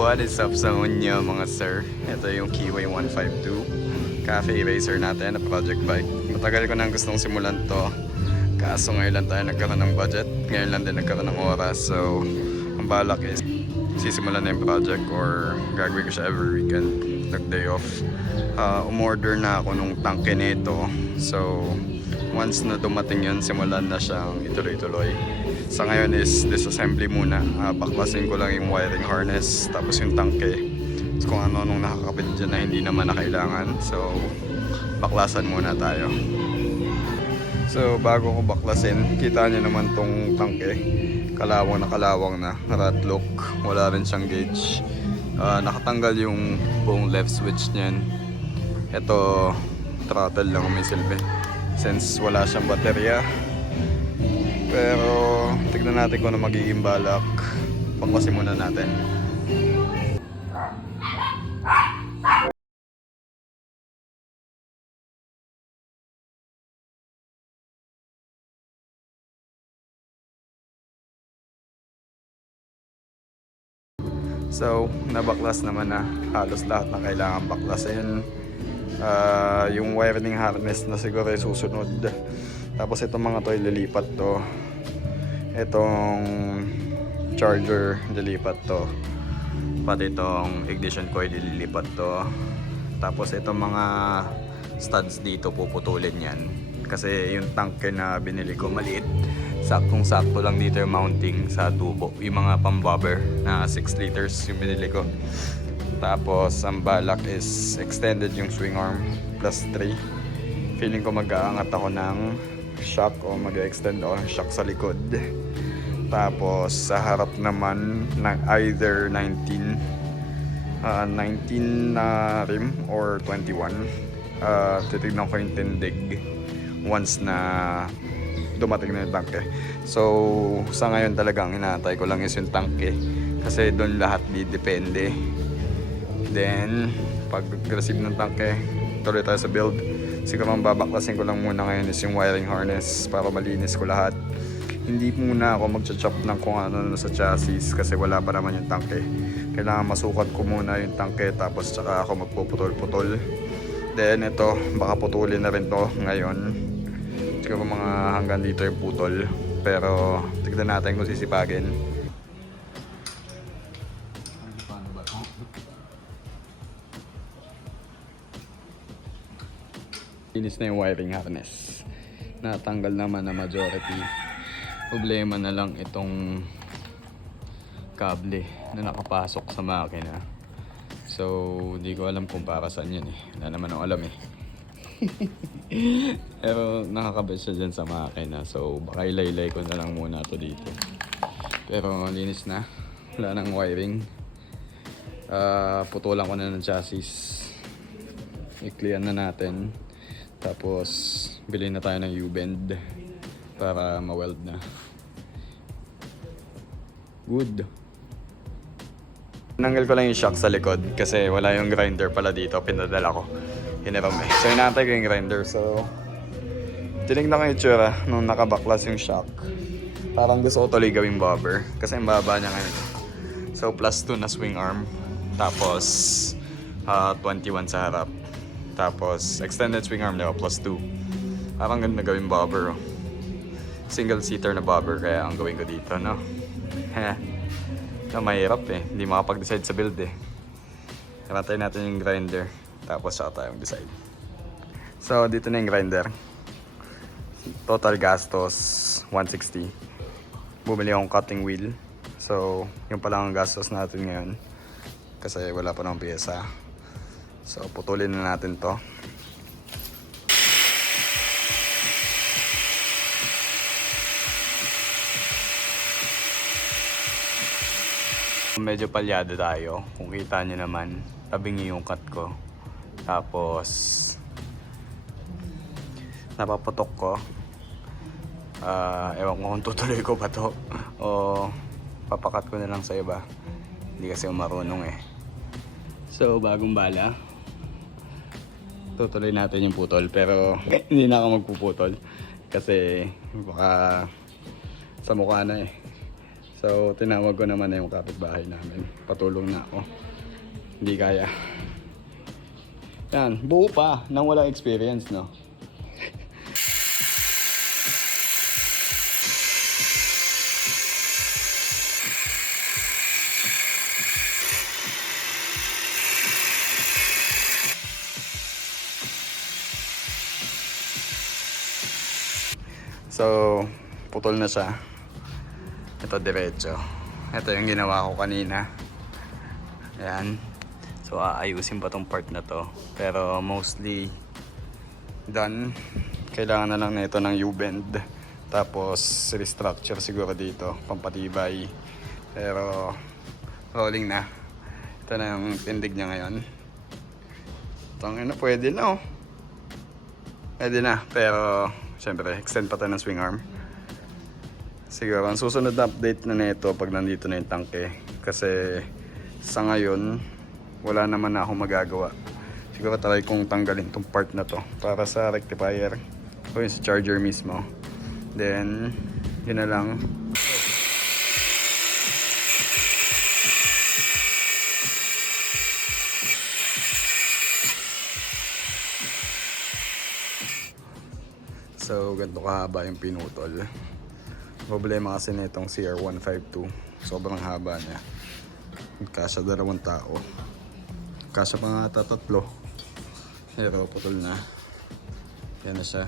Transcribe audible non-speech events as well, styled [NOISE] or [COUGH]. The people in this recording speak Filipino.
What is up sa inyo mga sir? Ito yung Kiwi 152 Cafe Racer natin na project bike. Matagal ko nang gustong simulan to. Kaso ngayon lang tayo nagkaroon ng budget. Ngayon lang din nagkaroon ng oras. So, ang balak is sisimulan na yung project or gagawin ko siya every weekend. Nag-day off. Uh, umorder na ako nung tangke nito. So, once na dumating yun, simulan na siyang ituloy-tuloy. Sa ngayon is disassembly muna. Uh, baklasin ko lang yung wiring harness, tapos yung tangke. So, kung ano nung nakakabit dyan na hindi naman na kailangan. So, baklasan muna tayo. So, bago ko baklasin, kita niyo naman tong tangke. Kalawang na kalawang na, ratlock. Wala rin siyang gauge. Ah, nakatanggal yung buong left switch niyan. Ito, throttle lang may silbi. Since wala siyang baterya. Pero, tignan natin kung ano magiging balak. Baklasin muna natin. So, nabaklas naman na halos lahat na kailangan baklasin. Ah, yung wiring harness na siguro yung susunod. Tapos itong mga to ililipat to. Itong charger ililipat to. Pati itong ignition coil ililipat to. Tapos itong mga studs dito puputulin yan. Kasi yung tanke na binili ko maliit. Saktong sakto lang dito yung mounting sa tubo. Yung mga pambobber na 6 liters yung binili ko. Tapos ang balak is extended yung swing arm plus 3. Feeling ko mag-aangat ako ng shock o mag-extend ako ng shock sa likod. Tapos sa harap naman ng either 19 ah, 19 na rim or 21. Ah, titignan ko yung tindig once na dumating na yung tangke. So, sa ngayon talagang inaantay ko lang is yung tangke. Kasi doon lahat didepende. Then, pag receive ng tangke, tuloy tayo sa build. Siguro ang babaklasin ko lang muna ngayon is yung wiring harness para malinis ko lahat. Hindi muna ako mag-chop ng kung ano sa chassis kasi wala pa naman yung tangke. Kailangan masukat ko muna yung tangke tapos tsaka ako magpuputol-putol. Then ito, baka putulin na rin to ngayon. Siguro mga hanggang dito yung putol. Pero tignan natin kung sisipagin. Linis na yung wiring harness. Natanggal naman na majority. Problema na lang itong kable na nakapasok sa makina. So, di ko alam kung para saan yan eh. Wala naman ako alam eh. [LAUGHS] Pero nakakabit siya dyan sa makina. So, baka ilaylay ko na lang muna to dito. Pero linis na. Wala nang wiring. Ah, putulan ko na ng chassis. I-clear na natin. Tapos, bilhin na tayo ng U-bend para ma-weld na. Good. Nanggal ko lang yung shock sa likod kasi wala yung grinder pala dito. Pinadala ko. Hiniram eh. So, inaantay ko yung grinder. So, tinignan ko yung itsura nung nakabaklas yung shock. Parang gusto ko tuloy gawing bobber. Kasi ang baba niya ngayon. So, plus 2 na swing arm. Tapos, ah, 21 sa harap. Tapos, extended swing arm na plus 2. Parang ganda gawing bobber. Oh. Single seater na bobber kaya ang gawin ko dito, no? [LAUGHS] Na mahirap eh. Hindi makapag-decide sa build eh. Hanapin natin yung grinder. Tapos saka tayo decide So, dito na yung grinder. Total gastos, 160. Bumili akong cutting wheel. So, yung pa lang ang gastos natin ngayon. Kasi wala pa ng pyesa. So, putulin na natin to. Medyo palyado tayo. Kung kita nyo naman, tabingi yung cut ko. Tapos, napaputok ko. Ah, ewan ko kung tutuloy ko ba to. o papakat ko na lang sa iba. Hindi kasi marunong eh. So, bagong bala. Tutuloy natin yung putol. Pero, [LAUGHS] hindi na ako magpuputol. Kasi, baka sa mukha na eh. So, tinawag ko naman na yung kapitbahay namin. Patulong na ako. Hindi kaya. Yan, buo pa nang walang experience, no? So, putol na siya. Ito diretso. Ito yung ginawa ko kanina. Ayan. So, aayusin pa tong part na to. Pero mostly done. Kailangan na lang na ito ng U-bend. Tapos, restructure siguro dito. Pampatibay. Pero, rolling na. Ito na yung tindig niya ngayon. Tangin na, pwede na oh. Pwede na. Pero, syempre, extend pa tayo ng swing arm. Siguro, ang susunod na update na nito pag nandito na yung tangke. Kasi sa ngayon, wala naman na akong magagawa. Siguro try kong tanggalin tong part na to para sa rectifier o yung sa charger mismo. Then, yun na lang. So, ganito kahaba yung pinutol. Problema kasi nitong CR152. Sobrang haba niya. Kasya dalawang tao. Kasya pa nga ata tatlo. Pero putol na. Yan na siya.